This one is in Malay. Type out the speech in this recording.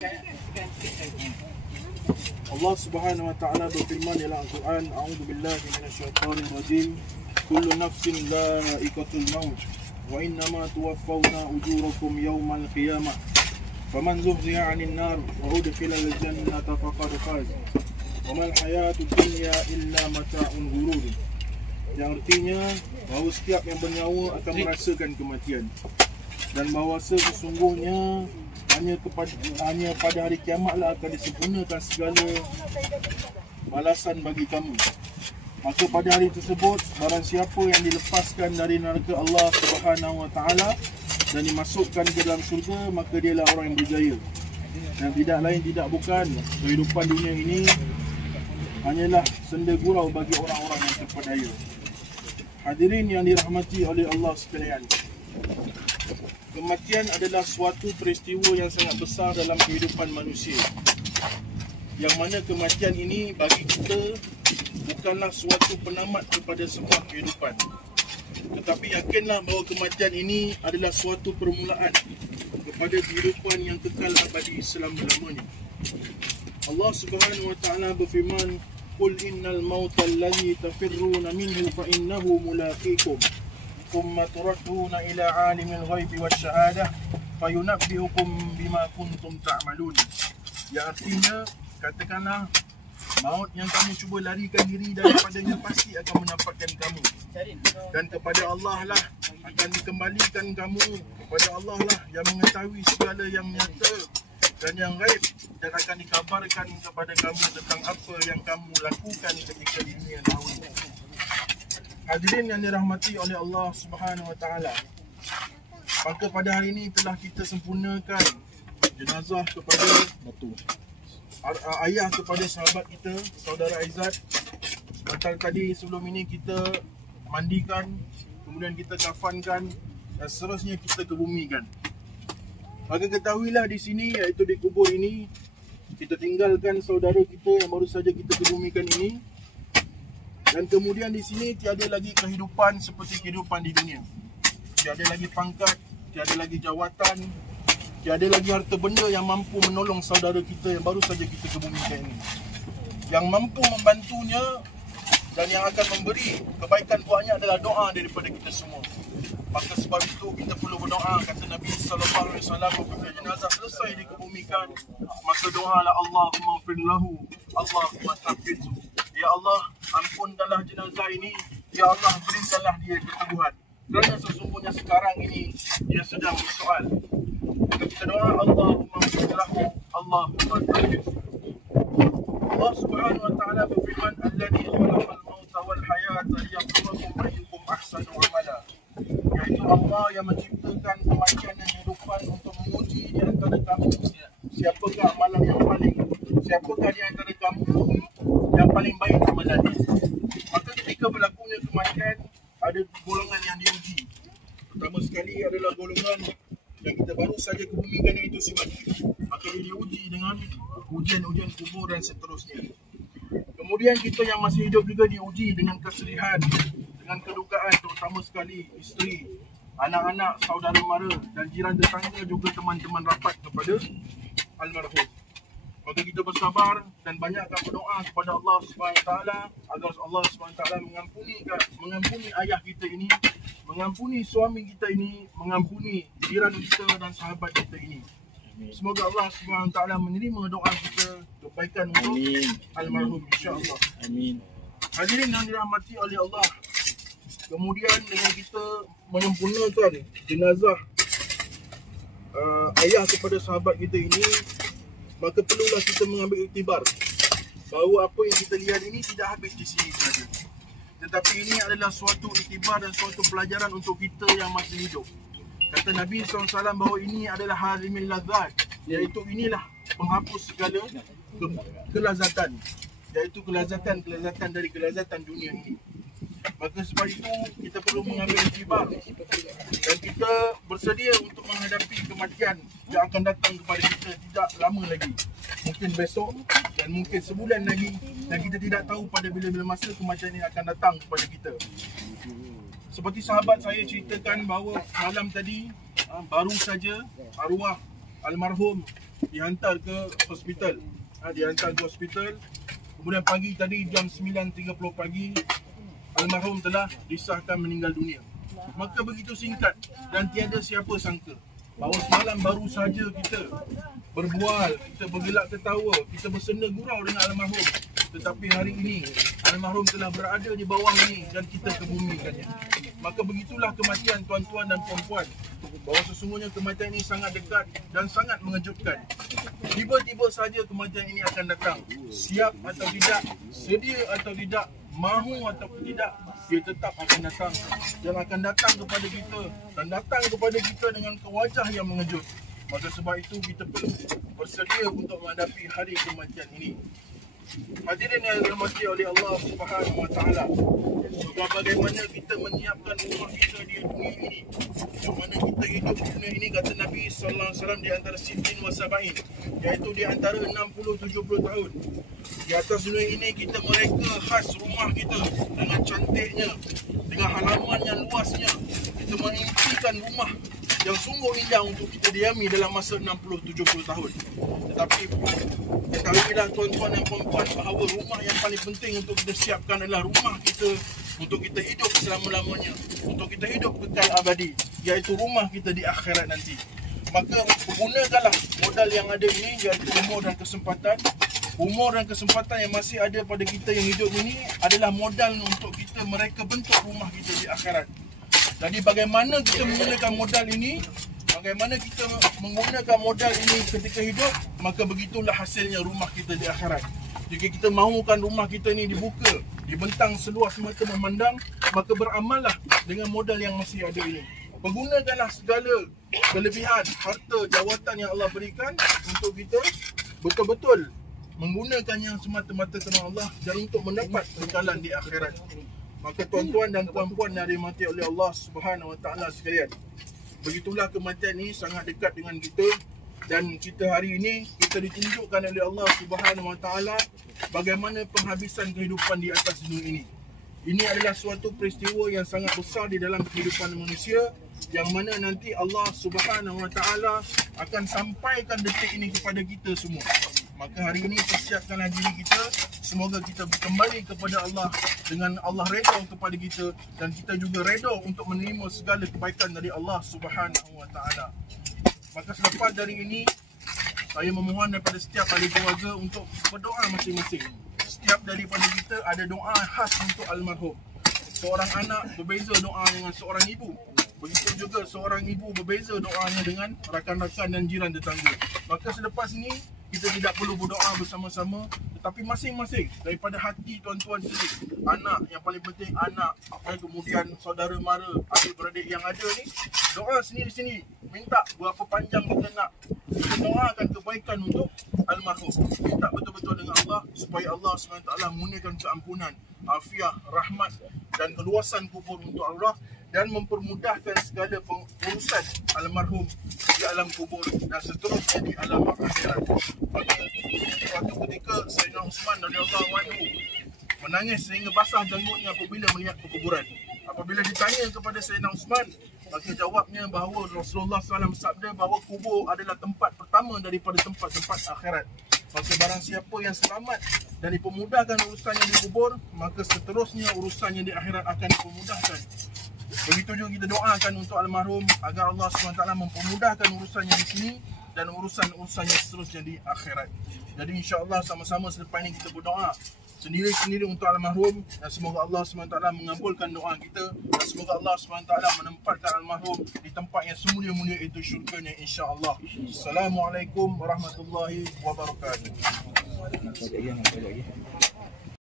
Allah Subhanahu wa taala berfirman dalam Al-Quran, A'udzu billahi minasyaitonir rajim. Kullu nafsin dha'iqatul maut wa innama tuwaffawna ujurakum yawmal qiyamah. Faman zuhziha 'anil nar wa udkhilal jannata faqad faz. Wa mal hayatud dunya illa mata'un ghurur. Yang artinya bahawa setiap yang bernyawa akan merasakan kematian, dan bahawa sesungguhnya hanya pada hari kiamatlah akan disempurnakan segala balasan bagi kamu. Maka pada hari tersebut, barang siapa yang dilepaskan dari neraka Allah Subhanahu wa taala dan dimasukkan ke dalam syurga, maka dialah orang yang berjaya. Dan tidak lain tidak bukan, kehidupan dunia ini hanyalah senda gurau bagi orang-orang yang terpedaya. Hadirin yang dirahmati oleh Allah sekalian, kematian adalah suatu peristiwa yang sangat besar dalam kehidupan manusia, yang mana kematian ini bagi kita bukanlah suatu penamat kepada semua kehidupan, tetapi yakinlah bahawa kematian ini adalah suatu permulaan kepada kehidupan yang kekal abadi selama-lamanya. Allah Subhanahu wa taala berfirman, Qul innal mauta alladhi tafirruna minhu fa innahu mulaqikum thumma turadduna ila 'alimil ghaibi wasyahadah fayunabbi'ukum bima kuntum ta'malun. Yang artinya, katakanlah, maut yang kamu cuba larikan diri daripadanya pasti akan mendapatkan kamu, dan kepada Allah lah akan dikembalikan kamu. Kepada Allah lah yang mengetahui segala yang nyata dan yang gaib, dan akan dikabarkan kepada kamu tentang apa yang kamu lakukan ketika di dunia dahulu. Hadirin yang dirahmati oleh Allah Subhanahu wa taala, maka pada hari ini telah kita sempurnakan jenazah kepada ayah kepada sahabat kita, saudara Aizat. Sebentar tadi sebelum ini kita mandikan, kemudian kita kafankan, dan seterusnya kita kebumikan. Maka ketahuilah di sini, iaitu di kubur ini, kita tinggalkan saudara kita yang baru saja kita kebumikan ini. Dan kemudian di sini tiada lagi kehidupan seperti kehidupan di dunia. Tiada lagi pangkat, tiada lagi jawatan, tiada lagi harta benda yang mampu menolong saudara kita yang baru saja kita kebumikan ini. Yang mampu membantunya dan yang akan memberi kebaikan buahnya adalah doa daripada kita semua. Maka sebab itu kita perlu berdoa. Kata Nabi sallallahu alaihi wasallam, apabila jenazah selesai dikebumikan, maka doalah Allahumma ighfir lahu, Allahumma thabbithu. Ya Allah, ampunkanlah jenazah ini. Ya Allah, berikanlah dia keteguhan, kerana sesungguhnya sekarang ini dia sedang bersoal. Maka kita doa Allahumma ighfir lahu, Allahumma thabbithu. Allah Subhanahu wa taala berfirman, alladzi khalaqal mauta wal hayata liyabluwakum ayyukum ahsanu amala. Iaitu Allah yang menciptakan kematian dan kehidupan untuk menguji di antara kamu siapakah amalan yang paling, siapakah di antara kamu yang paling baik amalannya. Maka ketika berlakunya kematian, ada golongan yang diuji. Pertama sekali adalah golongan yang kita baru saja kebumikan, iaitu si mati. Maka dia diuji dengan ujian-ujian kubur dan seterusnya. Kemudian kita yang masih hidup juga diuji dengan kesedihan, dengan kedukaan, terutama sekali isteri, anak-anak, saudara mara dan jiran tetangga, juga teman-teman rapat kepada almarhum. Maka kita bersabar dan banyakkan berdoa kepada Allah SWT agar Allah SWT mengampuni ayah kita ini, mengampuni suami kita ini, mengampuni jiran kita dan sahabat kita ini. Semoga Allah SWT menerima doa kita, kebaikan untuk almarhum, insya-Allah. Amin. Hadirin yang dirahmati oleh Allah, kemudian dengan kita menyempurnakan jenazah ayah kepada sahabat kita ini, maka perlulah kita mengambil iktibar bahawa apa yang kita lihat ini tidak habis di sini saja, tetapi ini adalah suatu iktibar dan suatu pelajaran untuk kita yang masih hidup. Kata Nabi SAW bahawa ini adalah harimil ladzat, iaitu inilah penghapus segala kelazatan, iaitu kelazatan dari kelazatan dunia ini. Maka sebab itu kita perlu mengambil iktibar dan kita bersedia untuk menghadapi kematian yang akan datang kepada kita tidak lama lagi. Mungkin besok dan mungkin sebulan lagi, dan kita tidak tahu pada bila-bila masa kematian ini akan datang kepada kita. Seperti sahabat saya ceritakan bahawa malam tadi baru saja arwah almarhum dihantar ke hospital. Dihantar ke hospital. Kemudian pagi tadi jam 9.30 pagi, almarhum telah disahkan meninggal dunia. Maka begitu singkat dan tiada siapa sangka bahawa semalam baru saja kita berbual, kita bergelak ketawa, kita bersenda gurau dengan almarhum. Tetapi hari ini almarhum telah berada di bawah ini dan kita kebumikannya. Maka begitulah kematian tuan-tuan dan puan-puan, bahawa sesungguhnya kematian ini sangat dekat dan sangat mengejutkan. Tiba-tiba saja kematian ini akan datang. Siap atau tidak, sedia atau tidak, mahu atau tidak, dia tetap akan datang dan akan datang kepada kita, dan datang kepada kita dengan wajah yang mengejut. Maka sebab itu kita perlu bersedia untuk menghadapi hari kematian ini. Hadirin yang dirahmati oleh Allah Subhanahu wa taala, bagaimana kita menyiapkan rumah kita di dunia ini, bagaimana kita hidup di dunia ini, kata Nabi sallallahu alaihi wasallam, di antara sittin wa sab'in, iaitu di antara 60-70 tahun. Di atas dunia ini kita mereka khas rumah kita dengan cantiknya, dengan halaman yang luasnya. Kita mengimpikan rumah yang sungguh indah untuk kita diami dalam masa 60-70 tahun. Tetapi ketahuilah tuan-tuan dan puan-puan bahawa rumah yang paling penting untuk kita siapkan adalah rumah kita untuk kita hidup selama-lamanya, untuk kita hidup kekal abadi, iaitu rumah kita di akhirat nanti. Maka gunakanlah modal yang ada ini, iaitu umur dan kesempatan. Umur dan kesempatan yang masih ada pada kita yang hidup ini adalah modal untuk kita mereka bentuk rumah kita di akhirat. Jadi bagaimana kita menggunakan modal ini, bagaimana kita menggunakan modal ini ketika hidup, maka begitulah hasilnya rumah kita di akhirat. Jika kita mahukan rumah kita ini dibuka, dibentang seluas mata memandang, maka beramallah dengan modal yang masih ada ini. Pergunakanlah segala kelebihan, harta, jawatan yang Allah berikan untuk kita betul-betul menggunakannya semata-mata kerana Allah dan untuk mendapat kekalan di akhirat. Maka tuan-tuan dan puan-puan yang dirahmati oleh Allah Subhanahu wa taala sekalian, begitulah kematian ini sangat dekat dengan kita, dan kita hari ini kita ditunjukkan oleh Allah Subhanahu wa taala bagaimana penghabisan kehidupan di atas dunia ini. Ini adalah suatu peristiwa yang sangat besar di dalam kehidupan manusia, yang mana nanti Allah Subhanahu wa taala akan sampaikan detik ini kepada kita semua. Maka hari ini persiapkanlah diri kita, semoga kita kembali kepada Allah dengan Allah redha kepada kita, dan kita juga redha untuk menerima segala kebaikan dari Allah Subhanahu wa taala. Maka selepas dari ini, saya memohon daripada setiap ahli keluarga untuk berdoa masing-masing. Setiap daripada kita ada doa khas untuk almarhum. Seorang anak berbeza doa dengan seorang ibu. Begitu juga seorang ibu berbeza doanya dengan rakan-rakan dan jiran tetangga. Maka selepas ini, kita tidak perlu berdoa bersama-sama, tetapi masing-masing daripada hati tuan-tuan sendiri. Anak, yang paling penting anak, kemudian saudara mara, adik-beradik yang ada ni, doa sendiri-sendiri. Minta berapa panjang kita nak. Kita doakan kebaikan untuk almarhum. Minta betul-betul dengan Allah supaya Allah SWT mengurniakan keampunan, afiah, rahmat dan keluasan kubur untuk Allah, dan mempermudahkan segala urusan almarhum di alam kubur dan seterusnya di alam akhirat. Pada suatu ketika Sayyidina Uthman radhiyallahu anhu menangis sehingga basah janggutnya apabila melihat kuburan. Apabila ditanya kepada Sayyidina Uthman, maka jawabnya bahawa Rasulullah SAW bersabda bahawa kubur adalah tempat pertama daripada tempat-tempat akhirat. Maka barang siapa yang selamat dan dipermudahkan urusannya di kubur, maka seterusnya urusannya di akhirat akan dipermudahkan. Begitu juga kita doakan untuk almarhum agar Allah SWT mempermudahkan urusannya di sini dan urusan-urusannya seterusnya di akhirat. Jadi insya-Allah sama-sama selepas ini kita berdoa sendiri-sendiri untuk almarhum, dan semoga Allah SWT mengabulkan doa kita, dan semoga Allah SWT menempatkan almarhum di tempat yang semulia-mulia itu syurganya insya-Allah. Assalamualaikum warahmatullahi wabarakatuh.